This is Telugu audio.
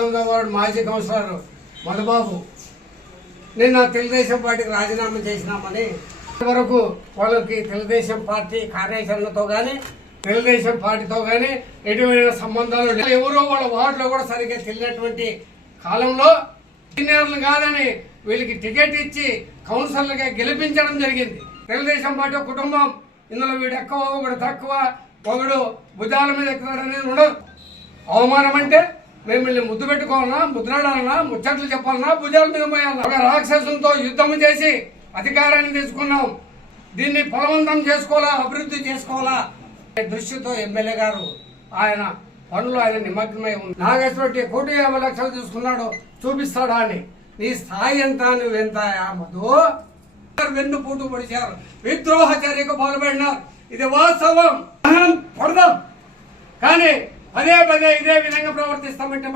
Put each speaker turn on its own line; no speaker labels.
తొమ్మిదో వార్డు మాజీ కౌన్సిలర్ మధుబాబు. నిన్న తెలుగుదేశం పార్టీకి రాజీనామా చేసినామని వరకు వాళ్ళకి తెలుగుదేశం పార్టీ కార్యాచరణతో కానీ తెలుగుదేశం పార్టీతో కానీ ఎటువంటి సంబంధాలు ఎవరో వాళ్ళ వార్డులో కూడా సరిగ్గా తెలియనటువంటి కాలంలో సీనియర్లు కాదని వీళ్ళకి టికెట్ ఇచ్చి కౌన్సిలర్గా గెలిపించడం జరిగింది. తెలుగుదేశం పార్టీ ఒక కుటుంబం ఇందులో వీడు ఎక్కువ ఒకడు తక్కువ ఒకడు భుజాల మీద ఎక్కువ అనేది ఉండదు. అవమానం అంటే మిమ్మల్ని ముద్దు పెట్టుకోవాలన్నా ముద్రాడాలన్నా ముచ్చట్లు చెప్పాలన్నా భుజాల మీద పోయాలన్నా ఒక రాక్షసులతో యుద్ధం చేసి అధికారాన్ని తీసుకున్నాం. దీన్ని బలవంతం చేసుకోవాలా అభివృద్ధి చేసుకోవాలా? అనే దృష్టితో ఎమ్మెల్యే గారు ఆయన పనులు ఆయన నిమగ్నమై ఉంది నాగేశ్వరరెడ్డి కోటి యాభై లక్షలు తీసుకున్నాడు చూపిస్తాడా అని. నీ స్థాయి ఎంత నువ్వెంత? మధు. వెన్ను పూటు పొడిచారు. విద్రోహ చర్యకు పాల్పడినారు. ఇది వాస్తవం. పడదాం. కానీ పదే పదే ఇదే విధంగా ప్రవర్తిస్తామంటే